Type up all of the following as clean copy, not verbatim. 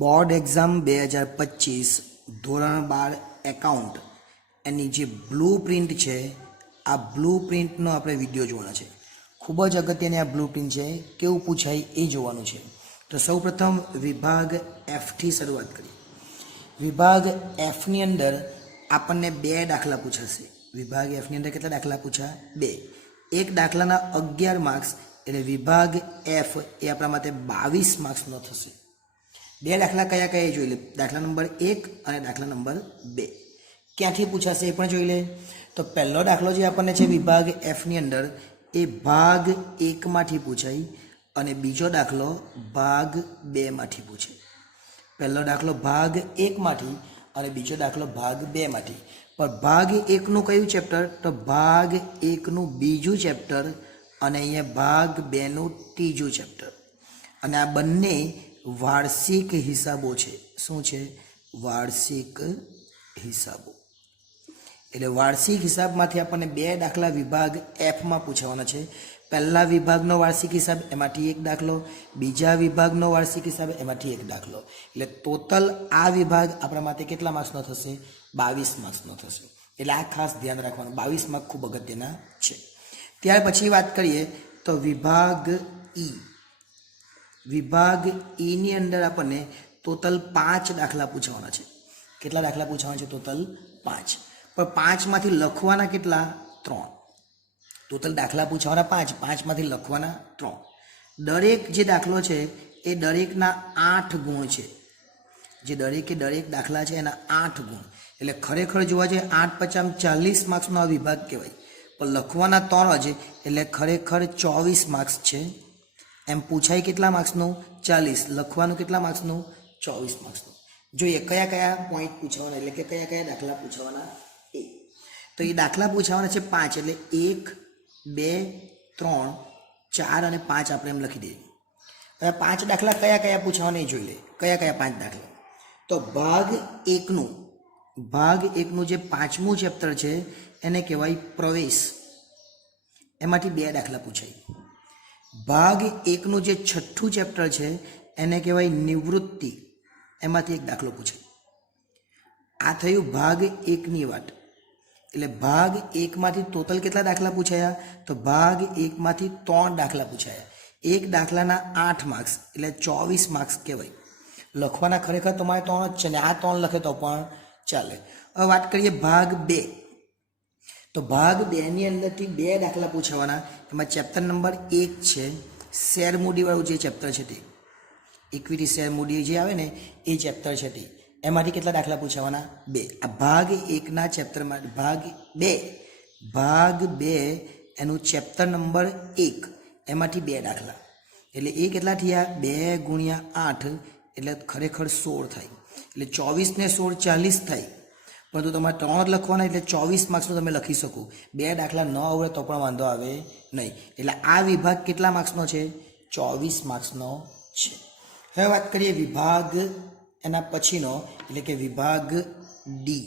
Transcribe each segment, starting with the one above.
Board exam 2025 ધોરણ 12 account એની જે blue print છે, આ બ્લુ પ્રિન્ટનો આપણે વિડીયો જોવાનો છે. ખૂબ જ અગત્યની આ બ્લુ પ્રિન્ટ છે, કેવું પૂછાય એ જોવાનું છે. તો સૌપ્રથમ વિભાગ એફથી શરૂઆત કરીએ. વિભાગ એફની અંદર આપણને 2 દાખલા પૂછાશે. વિભાગ એફની અંદર કેટલા દાખલા પૂછા? 2. એક દાખલાના 11 માર્ક્સ, એટલે વિભાગ એફ એ આપણા માટે 22 માર્ક્સનો થશે. 2 દાખલા કયા કયા જોઈ લે. દાખલા નંબર 1 અને દાખલા નંબર 2 ક્યાંથી પૂછાશે એ પણ જોઈ લે. તો પહેલો દાખલો જે આપણને છે વિભાગ એફની અંદર એ ભાગ 1 માંથી પૂછાય અને બીજો દાખલો ભાગ 2 માંથી પૂછાય. પહેલો દાખલો ભાગ 1 માંથી અને બીજો દાખલો ભાગ 2 માંથી. પણ ભાગ 1 નું કયું ચેપ્ટર? તો ભાગ 1 નું બીજું ચેપ્ટર અને અહીંયા ભાગ 2 નું ત્રીજું ચેપ્ટર. અને આ બંને વાર્ષિક હિસાબો છે. શું છે? વાર્ષિક હિસાબો. એટલે વાર્ષિક હિસાબમાંથી આપણને 2 દાખલા વિભાગ એફમાં પૂછવાના છે. પહેલા વિભાગનો વાર્ષિક હિસાબ એમાંથી 1 દાખલો, બીજા વિભાગનો વાર્ષિક હિસાબ એમાંથી 1 દાખલો. એટલે ટોટલ આ વિભાગ આપણા માટે કેટલા માર્ક્સનો થશે? 22 માર્ક્સનો થશે. એટલે આ ખાસ ધ્યાન રાખવાનું, 22 માર્ક ખૂબ અગત્યના છે. ત્યાર પછી વાત કરીએ તો વિભાગ ઈ. વિભાગ ઈની અંદર આપણને ટોટલ 5 દાખલા પૂછવાના છે. કેટલા દાખલા પૂછવાના છે? ટોટલ 5. પણ 5 માંથી લખવાના કેટલા? 3. ટોટલ દાખલા પૂછવાના 5, 5 માંથી લખવાના 3. દરેક જે દાખલો છે એ દરેકના 8 ગુણ છે. જે દરેક દાખલા છે એના 8 ગુણ. એટલે ખરેખર જોવા જઈએ 8 × 40 માર્ક્સનો આ વિભાગ કહેવાય. પણ લખવાના 3 જ, એટલે ખરેખર 24 માર્ક્સ છે. એમ પૂછાય કેટલા માર્ક્સનું? 40. લખવાનું કેટલા માર્ક્સનું? 24 માર્ક્સનું. જોઈએ કયા કયા પોઈન્ટ પૂછવાના, એટલે કે કયા કયા દાખલા પૂછવાના એ. તો એ દાખલા પૂછવાના છે 5, એટલે 1, 2, 3, 4 અને 5 આપણે એમ લખી દઈએ. હવે 5 દાખલા કયા કયા પૂછવાના એ જોઈ લે. કયા કયા 5 દાખલા? તો ભાગ 1નું જે 5મું ચેપ્ટર છે એને કહેવાય પ્રવેશ. એમાંથી 2 દાખલા પૂછાય. ભાગ 1નું જે 6થું ચેપ્ટર છે એને કહેવાય નિવૃત્તિ. એમાંથી 1 દાખલો પૂછાય. આ થયું ભાગ 1ની વાત. એટલે ભાગ 1માંથી ટોટલ કેટલા દાખલા પૂછાયા? તો ભાગ 1માંથી 3 દાખલા પૂછાયા. એક દાખલાના 8 માર્ક્સ, એટલે 24 માર્ક્સ કહેવાય. લખવાના ખરેખર તમારે 3 જ છે ને આ 3 લખે તો પણ ચાલે. હવે વાત કરીએ ભાગ 2. તો ભાગ 2ની અંદરથી 2 દાખલા પૂછવાના. એમાં ચેપ્ટર નંબર 1 છે શેર મૂડીવાળું જે ચેપ્ટર છે તે. ઇક્વિટી શેર મૂડી જે આવે ને એ ચેપ્ટર છે તે. એમાંથી કેટલા દાખલા પૂછવાના? 2. આ ભાગ 1ના ચેપ્ટરમાં ભાગ 2 એનું ચેપ્ટર નંબર 1 એમાંથી 2 દાખલા. એટલે એ કેટલા થયા? 2 × 8 એટલે ખરેખર 16 થાય. એટલે 24 ને 16 40 થાય. પરંતુ તમારે 3 લખવાના, એટલે 24 માર્ક્સનું તમે લખી શકો. 2 દાખલા ન આવડે તો પણ વાંધો આવે નહીં. એટલે આ વિભાગ કેટલા માર્ક્સનો છે? 24 માર્ક્સનો છે. હવે વાત કરીએ વિભાગ એના પછીનો, એટલે કે વિભાગ ડી.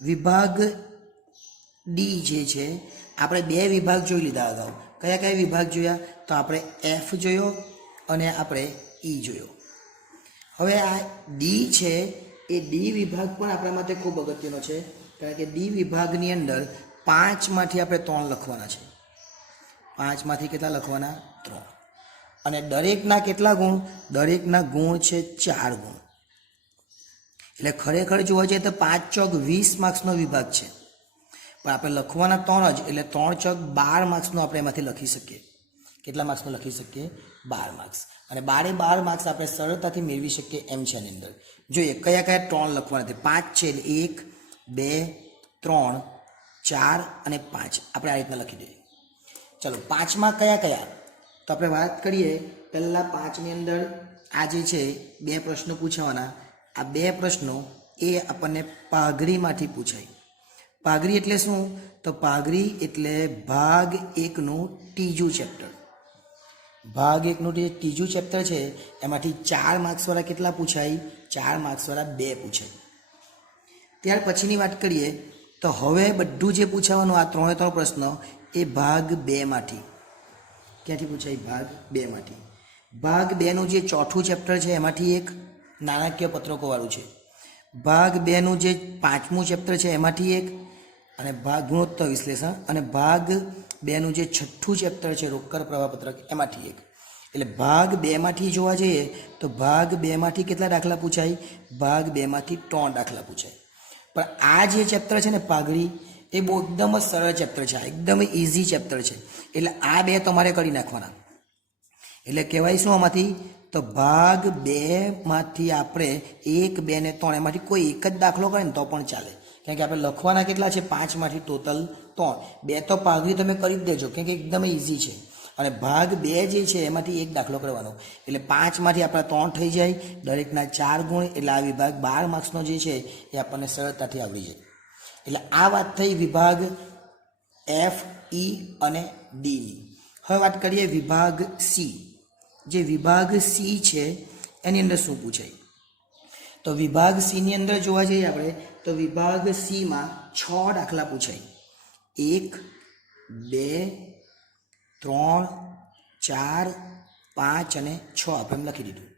વિભાગ ડી જે છે આપણે 2 વિભાગ જોઈ લીધા અગાઉ. કયા કયા વિભાગ જોયા? તો આપણે એફ જોયો અને આપણે ઈ જોયો. હવે આ ડી છે એ ડી વિભાગ પણ આપણા માટે ખૂબ અગત્યનો છે. કારણ કે ડી વિભાગની અંદર 5 માંથી આપણે 3 લખવાના છે. 5 માંથી કેટલા લખવાના? 3. અને દરેકના કેટલા ગુણ? દરેકના ગુણ છે 4 ગુણ. એટલે ખરેખર જોવા જઈએ તો 5 ચોક 20 માર્ક્સનો વિભાગ છે. પણ આપણે લખવાના 3 જ, એટલે 3 ચોક 12 માર્ક્સનો આપણે એમાંથી લખી શકીએ. કેટલા માર્ક્સનો લખી શકીએ? 12 માર્ક્સ. અને 12 માર્ક્સ આપણે સરળતાથી મેળવી શકીએ એમ છે એની અંદર. જોઈએ કયા કયા 3 લખવાના છે. 5 છે એટલે 1, 2, 3, 4 અને 5 આપણે આ રીતના લખી દઈએ. ચલો 5માં કયા કયા? તો આપણે વાત કરીએ પહેલાં 5ની અંદર આ જે છે 2 પ્રશ્નો પૂછવાના. આ 2 પ્રશ્નો એ આપણને પાઘરીમાંથી પૂછાય. પાઘરી એટલે શું? તો પાઘરી એટલે ભાગ 1નું ત્રીજું ચેપ્ટર. ભાગ 1નું જે ત્રીજું ચેપ્ટર છે એમાંથી 4 માર્ક્સવાળા કેટલા પૂછાય? 4 માર્ક્સવાળા 2 પૂછાય. ત્યાર પછીની વાત કરીએ તો હવે બધું જે પૂછાવાનું આ 3 પ્રશ્નો એ ભાગ 2 માંથી. ક્યાંથી પૂછાય? ભાગ 2 માંથી. ભાગ 2નું જે ચોથું ચેપ્ટર છે એમાંથી 1 નાણાકીય પત્રકોવાળું છે. ભાગ 2નું જે 5મું ચેપ્ટર છે એમાંથી એક, અને ભાગ ગુણોત્તર વિશ્લેષણ, અને ભાગ 2નું જે 6થું ચેપ્ટર છે રોકડ પ્રવાહપત્રક એમાંથી એક. એટલે ભાગ 2માંથી જોવા જઈએ તો ભાગ 2માંથી કેટલા દાખલા પૂછાય? ભાગ 2માંથી 3 દાખલા પૂછાય. પણ આ જે ચેપ્ટર છે ને પાઘડી, એ બહુ એકદમ જ સરળ ચેપ્ટર છે, એકદમ ઇઝી ચેપ્ટર છે. એટલે આ 2 તમારે કરી નાખવાના. એટલે કહેવાય શું આમાંથી? તો ભાગ 2માંથી આપણે 1, 2 ને 3 એમાંથી કોઈ એક જ દાખલો કરે ને તો પણ ચાલે. કારણ કે આપણે લખવાના કેટલા છે? 5માંથી ટોટલ 3. 2 તો પાઘડી તમે કરી જ દેજો, કેમ કે એકદમ ઇઝી છે. અને ભાગ 2 જે છે એમાંથી એક દાખલો કરવાનો. એટલે 5માંથી આપણા 3 થઈ જાય, દરેકના 4 ગુણ. એટલે આ વિભાગ 12 માર્ક્સનો જે છે એ આપણને સરળતાથી આવડી જાય. એટલે આ વાત થઈ વિભાગ F, E અને Dની. હવે વાત કરીએ વિભાગ C. જે વિભાગ C છે એની અંદર શું પૂછાય? તો વિભાગ C ની અંદર જોવા જઈએ આપણે તો વિભાગ C માં 6 દાખલા પૂછાય. 1, 2, 3, 4, 5 અને 6 આપણે લખી દીધું.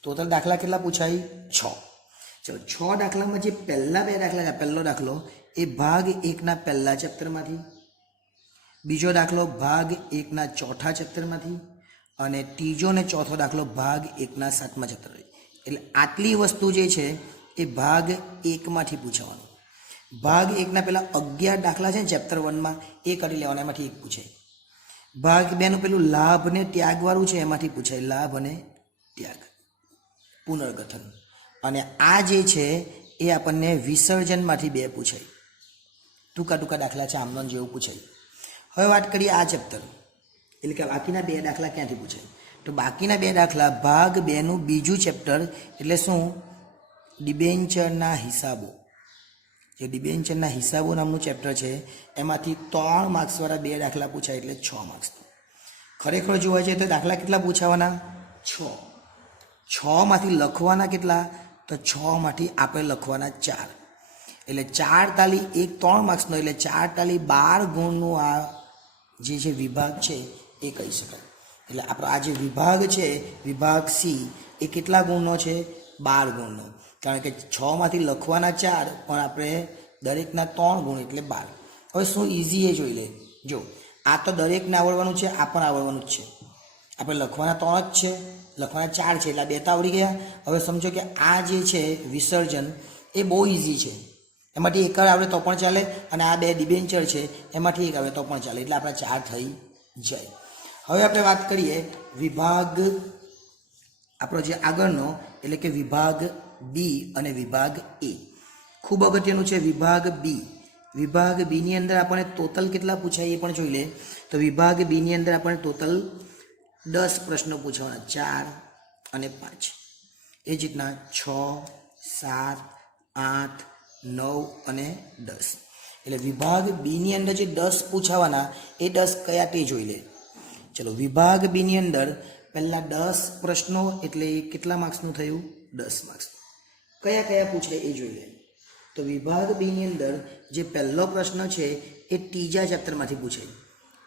ટોટલ દાખલા કેટલા પૂછાય? 6. ચલો 6 દાખલામાં જે પહેલા 2 દાખલા છે, પહેલો દાખલો એ ભાગ 1ના પહેલા ચેપ્ટરમાંથી, બીજો દાખલો ભાગ 1ના ચોથા ચેપ્ટરમાંથી, અને ત્રીજો ને ચોથો દાખલો ભાગ 1ના 7મા ચેપ્ટરમાંથી. એટલે આટલી વસ્તુ જે છે એ ભાગ 1માંથી પૂછવાનું. ભાગ 1ના પહેલાં 11 દાખલા છે ને ચેપ્ટર 1માં, એ કરી લેવાના, એમાંથી એક પૂછાય. ભાગ 2નું પેલું લાભ ને ત્યાગવાળું છે એમાંથી પૂછાય, લાભ અને ત્યાગ, પુનર્ગઠન. અને આ જે છે એ આપણને વિસર્જનમાંથી 2 પૂછાય. ટૂંકા ટૂંકા દાખલા છે, આમનો જેવું પૂછાય. હવે વાત કરીએ આ ચેપ્ટર, એટલે કે બાકીના 2 દાખલા ક્યાંથી પૂછાય? તો બાકીના 2 દાખલા ભાગ 2નું બીજું ચેપ્ટર, એટલે શું? ડિબેન્ચરના હિસાબો. જે ડિબેન્ચરના હિસાબો નામનું ચેપ્ટર છે એમાંથી 3 માર્ક્સવાળા 2 દાખલા પૂછાય, એટલે 6 માર્ક્સ. ખરેખર જોવા જઈએ તો દાખલા કેટલા પૂછાવાના? 6. 6માંથી લખવાના કેટલા? તો 6માંથી આપણે લખવાના 4. એટલે 4 તાલી 1 3 માર્ક્સનો, એટલે 4 તાલી 12 ગુણનું આ જે છે વિભાગ છે એ કહી શકાય. એટલે આપણો આ જે વિભાગ છે વિભાગ C એ કેટલા ગુણનો છે? 12 ગુણનો. કારણ કે 6માંથી લખવાના 4, પણ આપણે દરેકના 3 ગુણ એટલે 12. હવે શું ઇઝી એ જોઈ લે. જો આ તો દરેકને આવડવાનું છે, આ પણ આવડવાનું જ છે. આપણે લખવાના 3 જ છે, લખવાના 4 છે, એટલે 2 તો આવડી ગયા. હવે સમજો કે આ જે છે વિસર્જન એ બહુ ઇઝી છે, એમાંથી એક આવડે તો પણ ચાલે, અને આ 2 ડિબેન્ચર છે એમાંથી એક આવે તો પણ ચાલે, એટલે આપણા 4 થઈ જાય. હવે આપણે વાત કરીએ વિભાગ આપણો જે આગળનો, એટલે કે વિભાગ B અને વિભાગ A. ખૂબ અગત્યનું છે વિભાગ B. વિભાગ B ની અંદર આપણને ટોટલ કેટલા પૂછાય એ પણ જોઈ લે. તો વિભાગ B ની અંદર આપણને ટોટલ 10 પ્રશ્નો પૂછવાના, 4 અને 5. એ જ રીતના 6, 7, 8, 9 અને 10. એટલે વિભાગ B ની અંદર જે 10 પૂછાવાના એ 10 કયા તે જોઈ લે. ચલો વિભાગ B ની અંદર પહેલા 10 પ્રશ્નો, એટલે કેટલા માર્ક્સનું થયું? 10 માર્ક્સ. કયા કયા પૂછાય એ જોઈ લે. તો વિભાગ B ની અંદર જે પહેલો પ્રશ્ન છે એ ત્રીજા ચેપ્ટરમાંથી પૂછાય.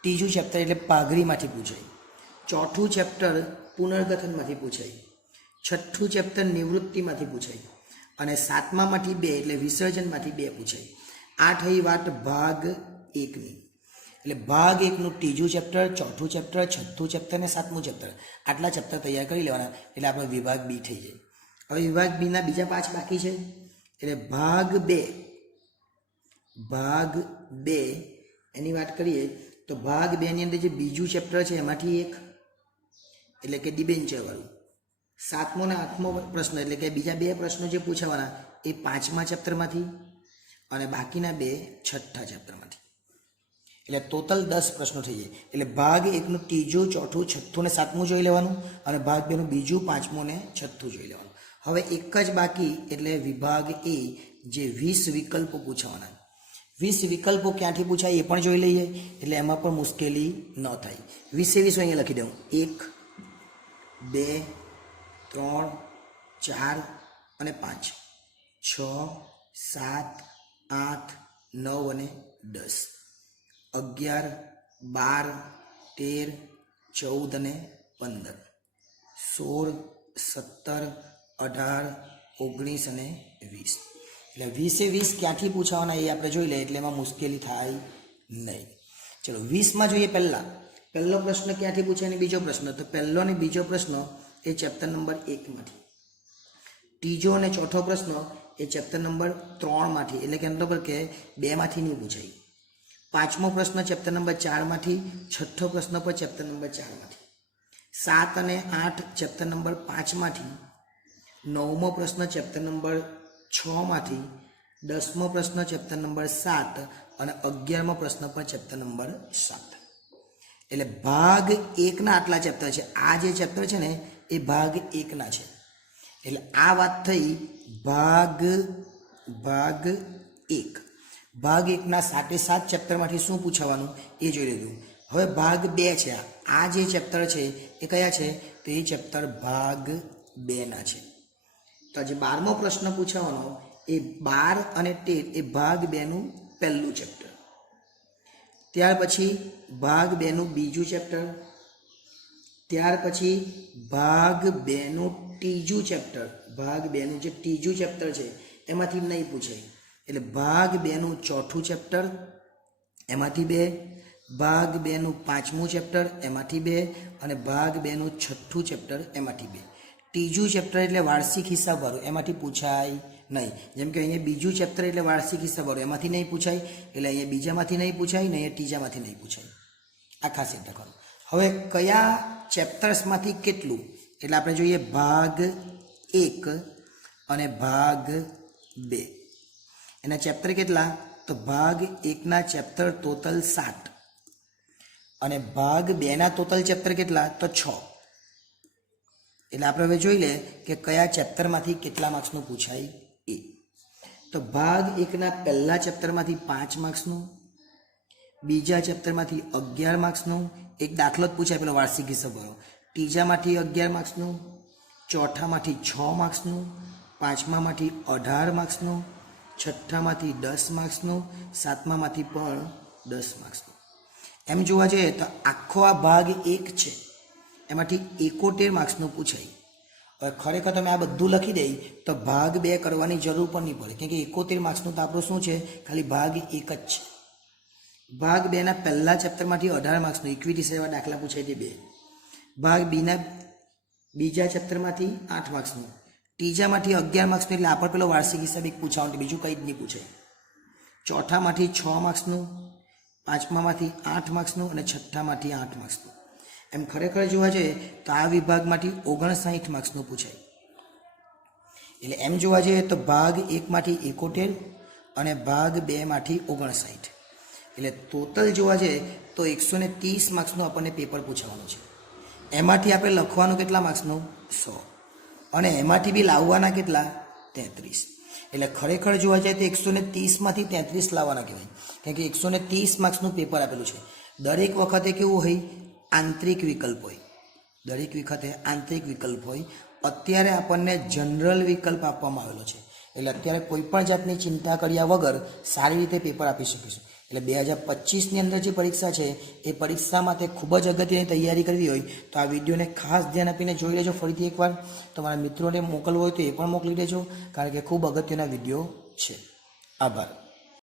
ત્રીજું ચેપ્ટર એટલે પાઘડીમાંથી પૂછાય. ચોથું ચેપ્ટર પુનર્ગઠનમાંથી પૂછાય. છઠ્ઠું ચેપ્ટર નિવૃત્તિમાંથી પૂછાય. અને 7મામાંથી 2 એટલે વિસર્જનમાંથી 2 પૂછાય. આ થઈ વાત ભાગ 1ની. એટલે ભાગ 1નું ત્રીજું ચેપ્ટર, ચોથું ચેપ્ટર, છઠ્ઠું ચેપ્ટર અને 7મું ચેપ્ટર, આટલા ચેપ્ટર તૈયાર કરી લેવાના, એટલે આપણો વિભાગ B થઈ જાય. હવે વિભાગ Bના બીજા 5 બાકી છે. એટલે ભાગ 2 એની વાત કરીએ તો ભાગ 2 ની અંદર જે બીજું ચેપ્ટર છે એમાંથી એક, એટલે કે ડિબેન્ચર વાળું. 7મો અને 8મો પ્રશ્ન, એટલે કે બીજા 2 પ્રશ્નો જે પૂછાવાના એ 5મા ચેપ્ટરમાંથી, અને બાકીના 2 છઠ્ઠા ચેપ્ટરમાંથી. એટલે ટોટલ 10 પ્રશ્નો થઈ જાય. એટલે ભાગ 1નું ત્રીજું, ચોથું, છઠ્ઠું ને 7મું જોઈ લેવાનું, અને ભાગ 2નું બીજું, 5મું ને 6થું જોઈ લેવાનું. હવે એક જ બાકી, એટલે વિભાગ A, જે 20 વિકલ્પો પૂછવાના. 20 વિકલ્પો ક્યાંથી પૂછાય એ પણ જોઈ લઈએ, એટલે એમાં પણ મુશ્કેલી ન થાય. 20 અહીંયા લખી દઉં. 1, 2, 3, 4 અને 5, 6, 7, 8, 9 અને 10, 11, 12, 13, 14 અને 15, 16, 17, 18, 19 અને 20. એટલે 20 ક્યાંથી પૂછાવાના એ આપણે જોઈ લઈએ, એટલે એમાં મુશ્કેલી થાય નહીં. ચલો 20માં જોઈએ. પહેલો પ્રશ્ન ક્યાંથી પૂછાય અને બીજો પ્રશ્ન. તો પહેલો અને બીજો પ્રશ્ન એ ચેપ્ટર નંબર 1માંથી. ત્રીજો અને ચોથો પ્રશ્ન એ ચેપ્ટર નંબર 3માંથી, એટલે કે મતલબ કે 2માંથી નહીં પૂછાય. પાંચમો પ્રશ્ન ચેપ્ટર નંબર 4માંથી. છઠ્ઠો પ્રશ્ન પર ચેપ્ટર નંબર 4માંથી. 7 અને 8 ચેપ્ટર નંબર 5માંથી. 9મો પ્રશ્ન ચેપ્ટર નંબર 6માંથી. 10મો પ્રશ્ન ચેપ્ટર નંબર 7 અને 11મો પ્રશ્ન પર ચેપ્ટર નંબર 7. એટલે ભાગ 1ના આટલા ચેપ્ટર છે. આ જે ચેપ્ટર છે ને એ ભાગ 1ના છે. એટલે આ વાત થઈ ભાગ 1. ભાગ 1ના 7 ચેપ્ટરમાંથી શું પૂછવાનું એ જોઈ લીધું. હવે ભાગ 2 છે. આ જે ચેપ્ટર છે એ કયા છે? તો એ ચેપ્ટર ભાગ 2ના છે. તો આજે 12મો પ્રશ્ન પૂછવાનો એ 12 અને 13 એ ભાગ 2નું પહેલું ચેપ્ટર. ત્યાર પછી ભાગ 2નું બીજું ચેપ્ટર. ત્યાર પછી ભાગ 2નું ત્રીજું ચેપ્ટર. ભાગ 2નું જે ત્રીજું ચેપ્ટર છે એમાંથી નહીં પૂછાય. એટલે ભાગ 2નું ચોથું ચેપ્ટર, એમાંથી 2. ભાગ 2નું પાંચમું ચેપ્ટર, એમાંથી 2. અને ભાગ 2નું છઠ્ઠું ચેપ્ટર, એમાંથી 2. ત્રીજું ચેપ્ટર એટલે વાર્ષિક હિસાબવાળું, એમાંથી પૂછાય નહીં. જેમ કે અહીંયા બીજું ચેપ્ટર એટલે વાર્ષિક હિસાબવાળું, એમાંથી નહીં પૂછાય. એટલે અહીંયા બીજામાંથી નહીં પૂછાય ને અહીંયા ત્રીજામાંથી નહીં પૂછાય. આ ખાસ યાદ રાખવાનું. હવે કયા ચેપ્ટર્સમાંથી કેટલું? એટલે આપણે જોઈએ ભાગ 1 અને ભાગ 2. એના ચેપ્ટર કેટલા? તો ભાગ 1ના ચેપ્ટર ટોટલ 7 અને ભાગ 2ના ટોટલ ચેપ્ટર કેટલા? તો 6. એટલે આપણે હવે જોઈ લે કે કયા ચેપ્ટરમાંથી કેટલા માર્ક્સનું પૂછાય એ. તો ભાગ 1ના પહેલા ચેપ્ટરમાંથી 5 માર્ક્સનું, બીજા ચેપ્ટરમાંથી 11 માર્ક્સનું, એક દાખલો જ પૂછાય પેલો વાર્ષિક હિસાબવાળો. ત્રીજામાંથી 11 માર્ક્સનું, ચોથામાંથી 6 માર્ક્સનું, પાંચમામાંથી 18 માર્ક્સનું, છઠ્ઠામાંથી 10 માર્ક્સનું, સાતમામાંથી પણ 10 માર્ક્સનું. એમ જોવા જઈએ તો આખો આ ભાગ 1 છે એમાંથી 71 માર્ક્સનું પૂછાય. હવે ખરેખર તમે આ બધું લખી દઈ તો ભાગ 2 કરવાની જરૂર પણ નહીં પડે, કેમ કે 71 માર્ક્સનું તો આપણું શું છે? ખાલી ભાગ 1 જ છે. ભાગ 2ના પહેલા ચેપ્ટરમાંથી 18 માર્ક્સનું ઇક્વિટી સેવા દાખલા પૂછાય તે 2. ભાગ 2ના બીજા ચેપ્ટરમાંથી 8 માર્ક્સનું, ત્રીજામાંથી 11 માર્ક્સનું, એટલે આપણે પેલો વાર્ષિક હિસાબ એક પૂછાવાનું, બીજું કંઈ જ નહીં પૂછાય. ચોથામાંથી 6 માર્ક્સનું, પાંચમામાંથી 8 માર્ક્સનું અને છઠ્ઠામાંથી 8 માર્ક્સનું. એમ ખરેખર જોવા જઈએ તો આ વિભાગમાંથી 59 માર્ક્સનું પૂછાય. એટલે એમ જોવા જઈએ તો ભાગ 1માંથી 71 અને ભાગ 2માંથી 59. એટલે ટોટલ જોવા જઈએ તો 130 માર્ક્સનું આપણને પેપર પૂછવાનું છે. એમાંથી આપણે લખવાનું કેટલા માર્ક્સનું? 100. અને એમાંથી બી લાવવાના કેટલા? 33. એટલે ખરેખર જોવા જાય તો 130માંથી 33 લાવવાના કહેવાય, કેમ કે 130 માર્ક્સનું પેપર આપેલું છે. દરેક વખતે કેવું હોય? આંતરિક વિકલ્પ હોય. દરેક વખતે આંતરિક વિકલ્પ હોય. અત્યારે આપણને જનરલ વિકલ્પ આપવામાં આવેલો છે. એટલે અત્યારે કોઈ પણ જાતની ચિંતા કર્યા વગર સારી રીતે પેપર આપી શકીશું. એટલે 2025ની અંદર જે પરીક્ષા છે એ પરીક્ષા માટે ખૂબ જ અગત્યની તૈયારી કરવી હોય તો આ વિડીયોને ખાસ ધ્યાન આપીને જોઈ લેજો. ફરીથી એકવાર તમારા મિત્રોને મોકલવો હોય તો એ પણ મોકલી દેજો, કારણ કે ખૂબ અગત્યના વિડીયો છે. આભાર.